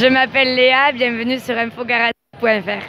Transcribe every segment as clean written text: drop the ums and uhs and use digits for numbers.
Je m'appelle Léa, bienvenue sur infogarage.fr.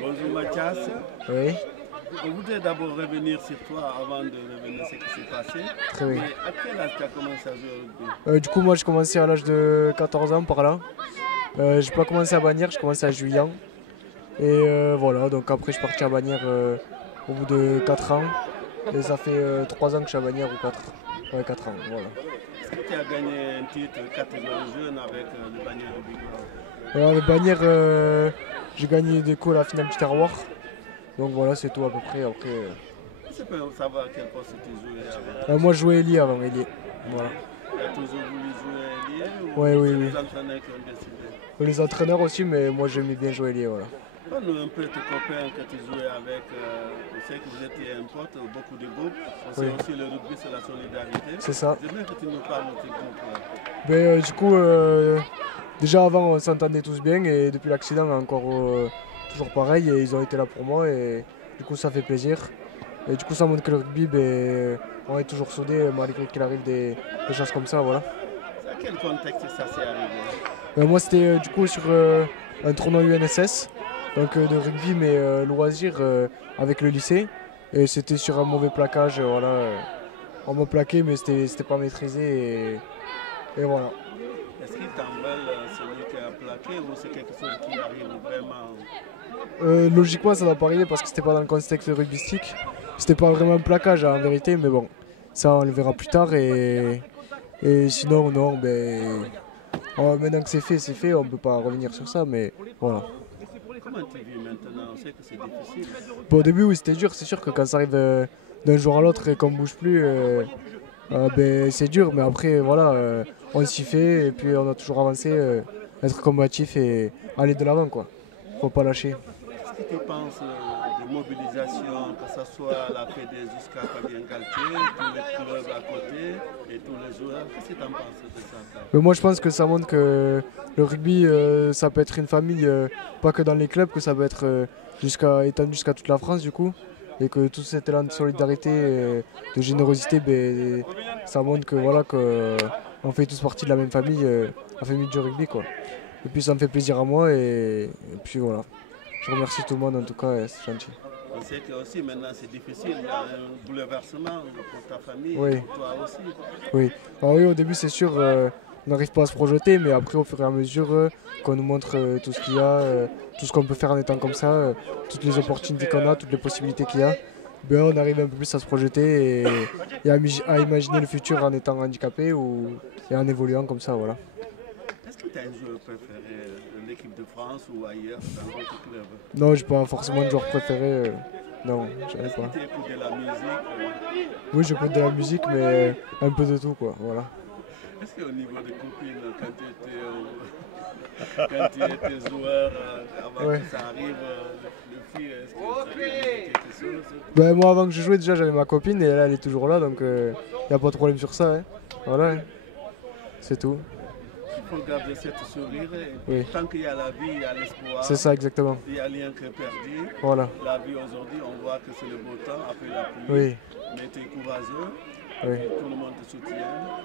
Bonjour Mathias. Oui. On voudrait d'abord revenir sur toi avant de revenir sur ce qui s'est passé. Très bien. Mais à quel âge tu as commencé à jouer au rugby? Du coup, moi, j'ai commencé à l'âge de 14 ans par là. J'ai pas commencé à Bagnères, j'ai commencé à Juillan. Et voilà, donc après, je suis parti à Bagnères au bout de 4 ans. Et ça fait 3 ans que je suis à Bagnères ou 4. Ouais, 4 ans, voilà. Est-ce que tu as gagné un titre catégorie jeune avec le Bagnères de Bigorre? Alors, les Bagnères, j'ai gagné des coups à la finale du terroir. Donc voilà, c'est tout à peu près. Après, Est-ce que tu peux savoir à quel poste tu jouais avant? moi, je jouais ailier avant, ailier. Voilà. Tu as toujours voulu jouer ailier ou Ouais, oui, c'est oui. les entraîneurs qui ont décidé? Les entraîneurs aussi, mais moi, j'aimais bien jouer ailier, voilà. Parle-nous un peu de tes copains que tu jouais avec. On sait que vous étiez un pote, beaucoup de groupes. On sait Oui. aussi le rugby, c'est la solidarité. C'est ça. J'aimerais que tu nous parles de tes groupes. Du coup, déjà avant, on s'entendait tous bien et depuis l'accident, encore toujours pareil. Et ils ont été là pour moi et du coup, ça fait plaisir. Et du coup, ça montre que le rugby, on est toujours soudés malgré qu'il arrive des choses comme ça. Voilà. À quel contexte ça s'est arrivé? Moi, c'était du coup sur un tournoi UNSS, donc de rugby, mais loisir avec le lycée. Et c'était sur un mauvais plaquage. Voilà, on m'a plaqué, mais c'était pas maîtrisé. Et voilà. Est-ce qu'ils t'en veulent celui qui a plaqué ou c'est quelque chose qui arrive vraiment? Logiquement, ça doit pas arriver parce que c'était pas dans le contexte rugbystique. C'était pas vraiment un plaquage en vérité, mais bon, ça on le verra plus tard. Et sinon, non, maintenant que c'est fait, on peut pas revenir sur ça, mais voilà. Comment tu vis maintenant? On sait que c'est difficile. Bon, au début, oui, c'était dur. C'est sûr que quand ça arrive d'un jour à l'autre et qu'on bouge plus, c'est dur. Mais après, voilà, on s'y fait et puis on a toujours avancé, être combatif et aller de l'avant, quoi. Faut pas lâcher. Est-ce que tu penses de mobilisation, que ce soit la FED jusqu'à Fabien Galtier, tous les clubs à côté et tous les joueurs? Qu'est-ce que tu en penses de ça? Mais moi, je pense que ça montre que le rugby, ça peut être une famille, pas que dans les clubs, que ça peut être étendu jusqu'à toute la France, du coup. Et que tout cet élan de solidarité, de générosité, ça montre que voilà, on fait tous partie de la même famille, la famille du rugby, quoi. Et puis ça me fait plaisir à moi et puis voilà. Je remercie tout le monde en tout cas, c'est gentil. On sait que aussi maintenant c'est difficile, il y a un bouleversement pour ta famille, Oui. pour toi aussi. Oui, alors oui, au début c'est sûr, on n'arrive pas à se projeter, mais après au fur et à mesure qu'on nous montre tout ce qu'il y a, tout ce qu'on peut faire en étant comme ça, toutes les opportunités qu'on a, toutes les possibilités qu'il y a, on arrive un peu plus à se projeter et à imaginer le futur en étant handicapé et en évoluant comme ça, voilà. Est-ce que tu as un joueur préféré de l'équipe de France ou ailleurs dans votre club? Non, je n'ai pas forcément de joueur préféré, non, j'en ai Est-ce pas. que tu écoutes de la musique? Oui, j'écoute de la musique, mais un peu de tout, quoi, voilà. Est-ce qu'au niveau des copines, quand tu étais joueur, avant Ouais. que ça arrive, les filles, est-ce que ça a quelque chose? Moi, avant que je jouais, déjà, j'avais ma copine et là, elle est toujours là, donc il n'y a pas de problème sur ça. Hein. Voilà, hein. C'est tout. Il faut garder cette sourire. Et Oui. tant qu'il y a la vie, il y a l'espoir. C'est ça, exactement. Il y a rien que perdu. Voilà. La vie aujourd'hui, on voit que c'est le beau temps après la pluie. Oui. Mais tu es courageux. Oui. Et tout le monde te soutient.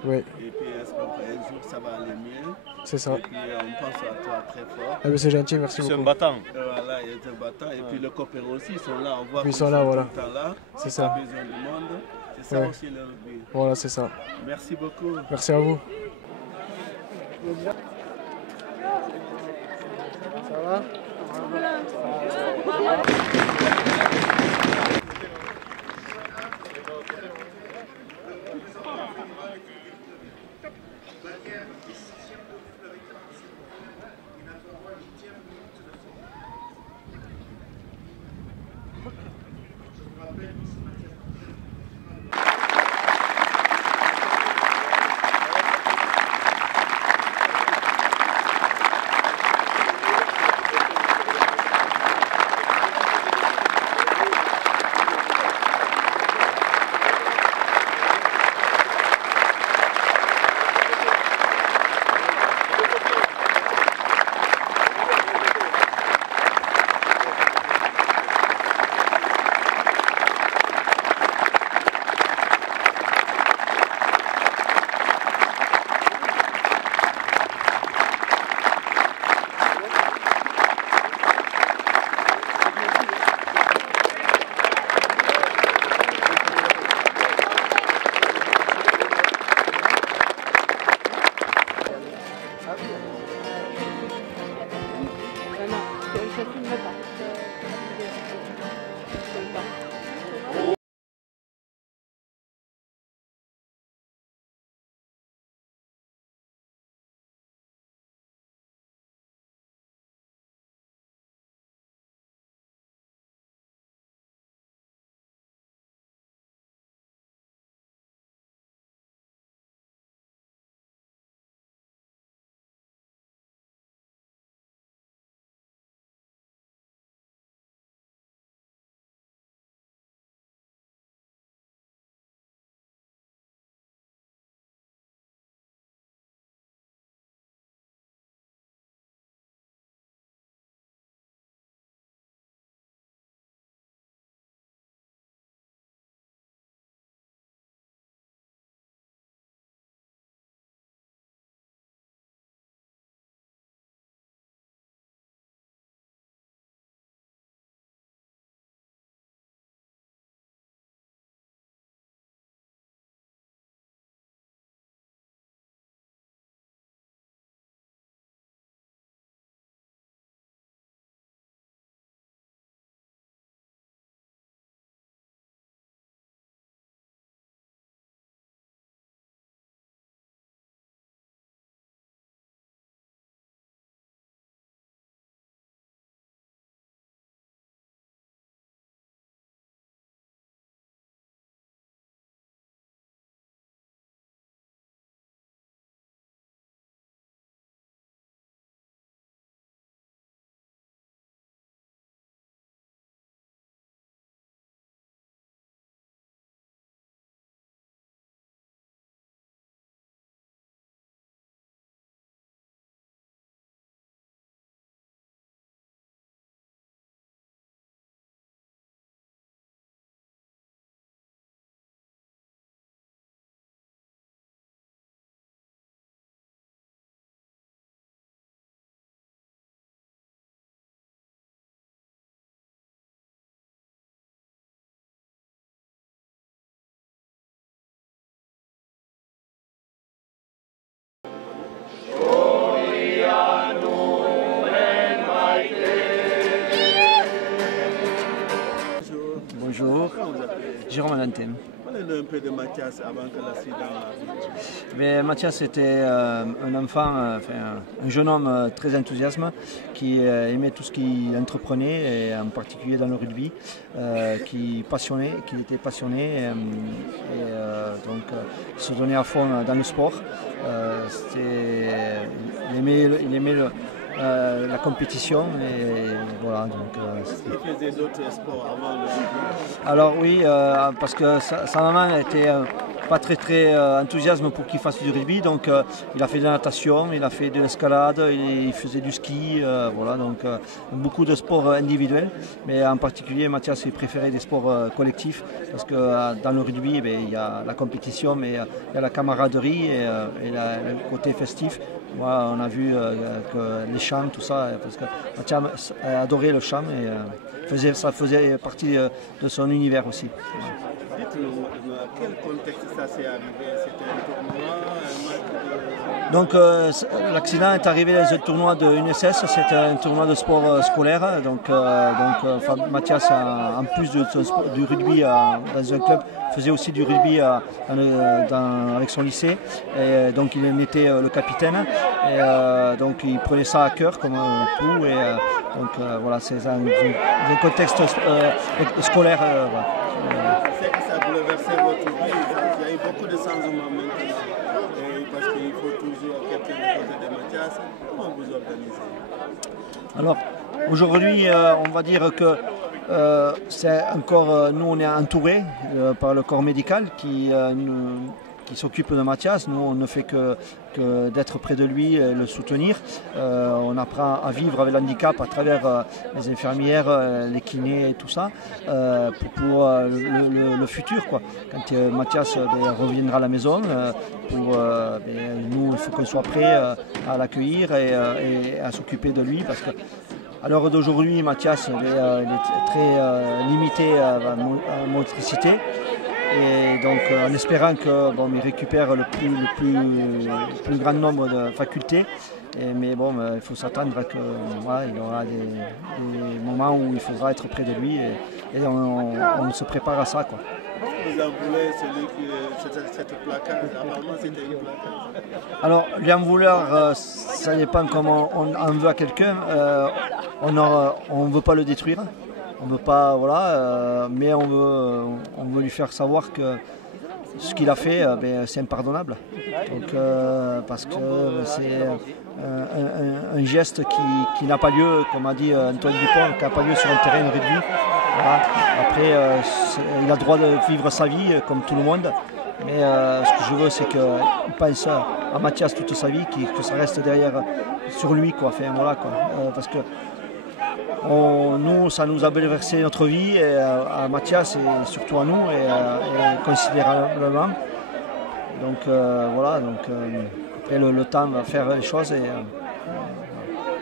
Oui. Et puis espère qu'un jour ça va aller mieux. C'est ça. Et puis on pense à toi très fort. Ah, c'est gentil, merci beaucoup. C'est un battant. Voilà, il est un battant. Et puis les copains aussi sont là. On voit Ils qu'ils sont là, voilà. tout le temps là. C'est Ils ça. ont besoin du monde. C'est ça Ouais. aussi le rugby. Voilà, c'est ça. Merci beaucoup. Merci à vous. Ça va? Ça filme pas. Bonjour, Jérôme Alantem. Parlez-nous un peu de Mathias avant que l'accident arrive. Mais Mathias était un enfant, un jeune homme très enthousiaste qui aimait tout ce qu'il entreprenait, et en particulier dans le rugby, qui était passionné donc il se donnait à fond dans le sport. Il aimait la compétition et voilà. Est-ce qu'il faisait d'autres sports avant le rugby? Alors oui, parce que sa maman était pas très enthousiaste pour qu'il fasse du rugby, donc il a fait de la natation, il a fait de l'escalade, il faisait du ski, voilà, donc beaucoup de sports individuels, mais en particulier Mathias il préférait des sports collectifs, parce que dans le rugby il y a la compétition, mais il y a la camaraderie et le côté festif. Moi, on a vu que les chants, tout ça, parce que Mathias adorait le chant et ça faisait partie de son univers aussi. Dites-nous, dans quel contexte ça s'est arrivé? C'était un tournoi, un match? Donc l'accident est arrivé dans un tournoi de UNSS, c'était un tournoi de sport scolaire. Donc Mathias, en plus du rugby dans un club, faisait aussi du rugby avec son lycée. Et donc il en était le capitaine. Et donc il prenait ça à cœur comme tout. Et voilà, c'est un contexte scolaire. Voilà. C'est que ça a bouleversé votre vie. Il y a eu beaucoup de changements maintenant. Parce qu'il faut toujours quelqu'un du côté de Mathias. Comment vous organisez? Alors aujourd'hui, on va dire que c'est encore, nous on est entourés par le corps médical qui s'occupe de Mathias. Nous on ne fait que d'être près de lui et le soutenir. On apprend à vivre avec l'handicap à travers les infirmières, les kinés et tout ça pour le futur, quoi. Quand Mathias reviendra à la maison, nous il faut qu'on soit prêts à l'accueillir et à s'occuper de lui, parce que à l'heure d'aujourd'hui, Mathias il est très limité à motricité. Et donc en espérant qu'il récupère le plus grand nombre de facultés, Mais bon, il faut s'attendre à que voilà, il y aura des moments où il faudra être près de lui et on se prépare à ça, quoi. Vous en voulez cette placard, apparemment c'était une placard. Alors, lui en vouloir, ça dépend comment on en veut à quelqu'un. On ne veut pas le détruire, on veut pas, voilà, mais on veut lui faire savoir que ce qu'il a fait, c'est impardonnable. Donc, parce que c'est un geste qui n'a pas lieu, comme a dit Antoine Dupont, qui n'a pas lieu sur un terrain de rugby. Voilà. Après, il a le droit de vivre sa vie comme tout le monde. Mais ce que je veux, c'est qu'il pense à Mathias toute sa vie, que ça reste derrière sur lui, quoi. Enfin, voilà, quoi. Parce que nous, ça nous a bouleversé notre vie, et à Mathias et surtout à nous, et considérablement. Donc voilà, donc, après le temps va faire les choses.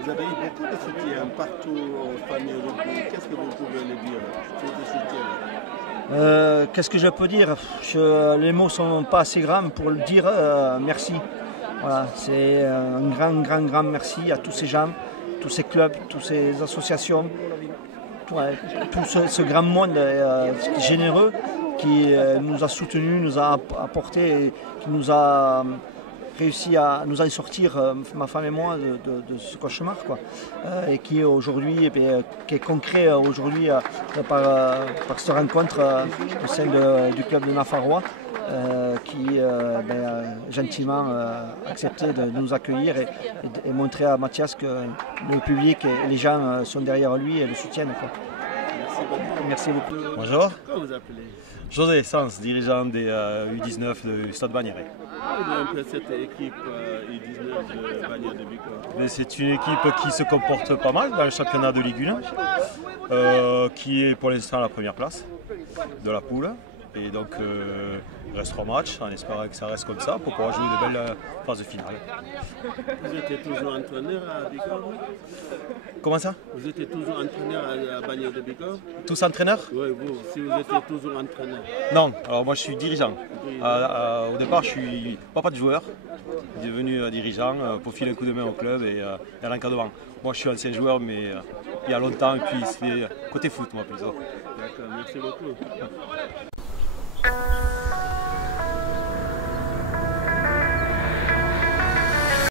Vous avez eu beaucoup de soutien partout aux familles rugby. Qu'est-ce que vous pouvez le dire sur ce soutien? Qu'est-ce que je peux dire? Les mots ne sont pas assez grands pour le dire. Merci. Voilà, c'est un grand merci à tous ces gens, tous ces clubs, toutes ces associations, tout ce grand monde généreux qui nous a soutenus, nous a apporté, et qui nous a réussi à nous en sortir, ma femme et moi, de ce cauchemar, quoi. Et qui aujourd'hui, qui est concret aujourd'hui par cette rencontre au sein du club de Nafarrois, qui a gentiment accepté de nous accueillir et montrer à Mathias que le public et les gens sont derrière lui et le soutiennent, quoi. Merci beaucoup. Bonjour. Comment vous appelez? José Sans, dirigeant des U19 du Stade Bagnéret. Un peu cette équipe U19 de Bagnères de Bigorre. C'est une équipe qui se comporte pas mal dans le championnat de Ligue 1, qui est pour l'instant à la première place de la poule. Et donc il reste 3 matchs en espérant que ça reste comme ça pour pouvoir jouer de belles phases finales. Vous étiez toujours entraîneur à Bigorre? Comment ça? Vous étiez toujours entraîneur à Bagnères de Bigorre? Tous entraîneurs? Oui, vous, si vous étiez toujours entraîneur. Non, alors moi je suis dirigeant. Au départ je suis papa de joueur, devenu dirigeant pour filer un coup de main au club et à l'encadrement. Moi je suis ancien joueur mais il y a longtemps et puis c'est côté foot moi plutôt. D'accord, merci beaucoup.